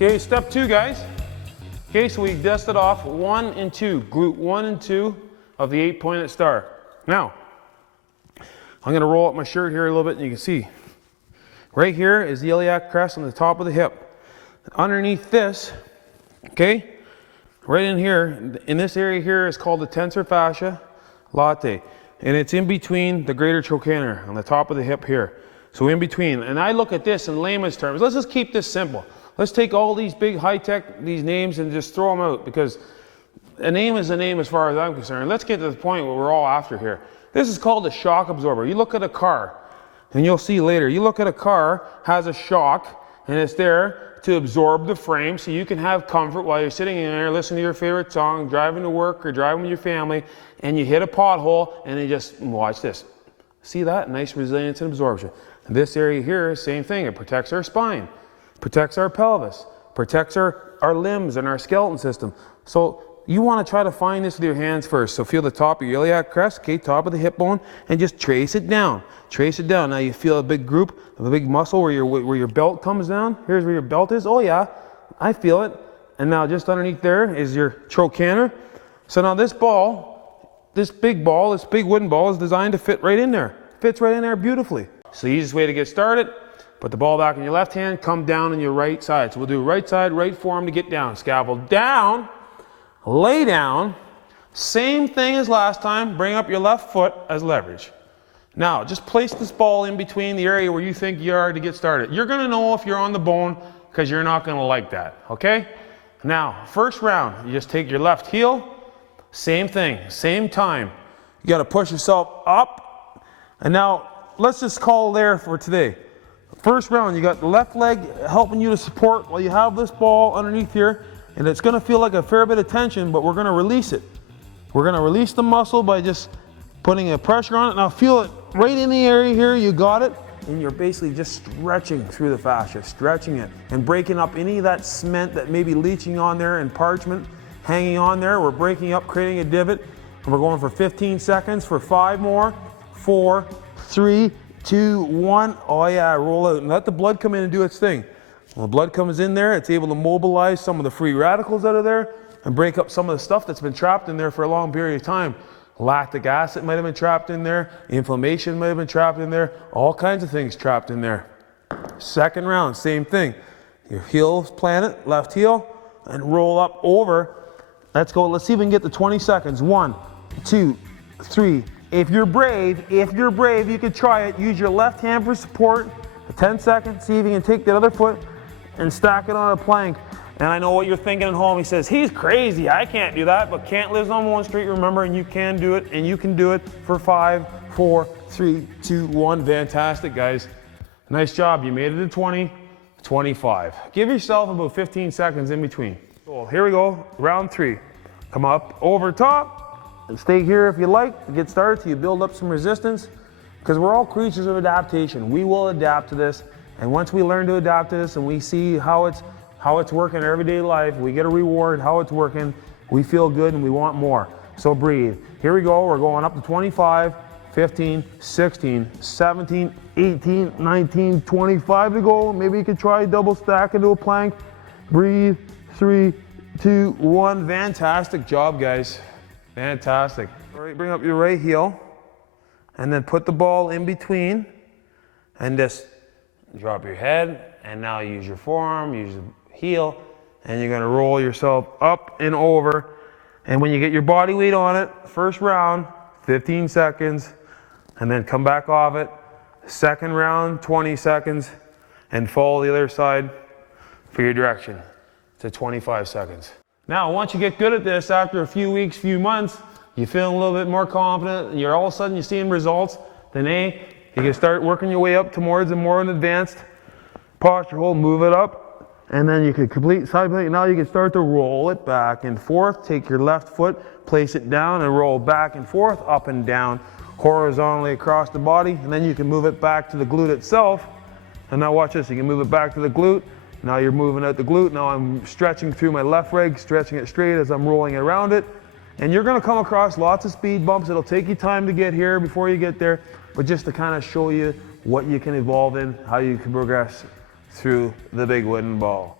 Okay, step 2, guys. Okay, so we dusted off 1 and 2, glute 1 and 2 of the 8-pointed star. Now, I'm gonna roll up my shirt here a little bit and you can see. Right here is the iliac crest on the top of the hip. Underneath this, okay, right in here, in this area here is called the tensor fascia latae. And it's in between the greater trochanter on the top of the hip here. So in between, and I look at this in layman's terms. Let's just keep this simple. Let's take all these big high-tech, these names, and just throw them out, because a name is a name as far as I'm concerned. Let's get to the point where we're all after here. This is called a shock absorber. You look at a car, and you'll see later, you look at a car, has a shock, and it's there to absorb the frame so you can have comfort while you're sitting in there listening to your favorite song, driving to work or driving with your family, and you hit a pothole and you just watch this. See that? Nice resilience and absorption. And this area here, same thing. It protects our spine, protects our pelvis, protects our limbs and our skeleton system. So you want to try to find this with your hands first. So feel the top of your iliac crest, okay, top of the hip bone, and just trace it down. Trace it down. Now you feel a big group of a big muscle where your belt comes down. Here's where your belt is. Oh yeah, I feel it. And now just underneath there is your trochanter. So now this ball, this big wooden ball is designed to fit right in there. Fits right in there beautifully. So the easiest way to get started, put the ball back in your left hand, come down on your right side. So we'll do right side, right forearm to get down. Scaffold down, lay down. Same thing as last time, bring up your left foot as leverage. Now, just place this ball in between the area where you think you are to get started. You're gonna know if you're on the bone because you're not gonna like that, okay? Now, first round, you just take your left heel, same thing, same time. You gotta push yourself up. And now, let's just call there for today. First round, you got the left leg helping you to support while you have this ball underneath here, and it's gonna feel like a fair bit of tension, but we're gonna release it. We're gonna release the muscle by just putting a pressure on it. Now feel it right in the area here, you got it, and you're basically just stretching through the fascia, stretching it, and breaking up any of that cement that may be leaching on there and parchment hanging on there. We're breaking up, creating a divot, and we're going for 15 seconds for 5 more, 4, 3, 2, 1. Oh yeah, roll out and let the blood come in and do its thing. When the blood comes in there, it's able to mobilize some of the free radicals out of there and break up some of the stuff that's been trapped in there for a long period of time. Lactic acid might have been trapped in there, inflammation might have been trapped in there, all kinds of things trapped in there. Second round, same thing. Your heels plant it, left heel, and roll up over. Let's go, let's see if we can get to 20 seconds. 1, 2, 3. If you're brave, you can try it. Use your left hand for support. 10 seconds, see if you can take that other foot and stack it on a plank. And I know what you're thinking at home. He says, he's crazy, I can't do that, but can't lives on one street, remember, and you can do it, and you can do it for 5, 4, 3, 2, 1. Fantastic, guys. Nice job, you made it to 20, 25. Give yourself about 15 seconds in between. So here we go, round 3. Come up over top, and stay here if you like to get started till you build up some resistance, because we're all creatures of adaptation. We will adapt to this, and once we learn to adapt to this and we see how it's working in everyday life, we get a reward, how it's working, we feel good and we want more. So breathe. Here we go, we're going up to 25, 15, 16, 17, 18, 19, 25 to go. Maybe you could try double stack into a plank. Breathe, 3, 2, 1. Fantastic job, guys. Fantastic. All right, bring up your right heel and then put the ball in between and just drop your head, and now use your forearm, use your heel, and you're gonna roll yourself up and over. And when you get your body weight on it, first round, 15 seconds, and then come back off it. Second round, 20 seconds, and follow the other side for your direction to 25 seconds. Now, once you get good at this, after a few weeks, few months, you're feeling a little bit more confident, and you're all of a sudden you're seeing results, then you can start working your way up towards a more advanced posture hold, move it up, and then you can complete side plank. Now you can start to roll it back and forth. Take your left foot, place it down, and roll back and forth, up and down, horizontally across the body, and then you can move it back to the glute itself. And now watch this, you can move it back to the glute. Now you're moving out the glute. Now I'm stretching through my left leg, stretching it straight as I'm rolling around it. And you're gonna come across lots of speed bumps. It'll take you time to get here before you get there, but just to kind of show you what you can evolve in, how you can progress through the big wooden ball.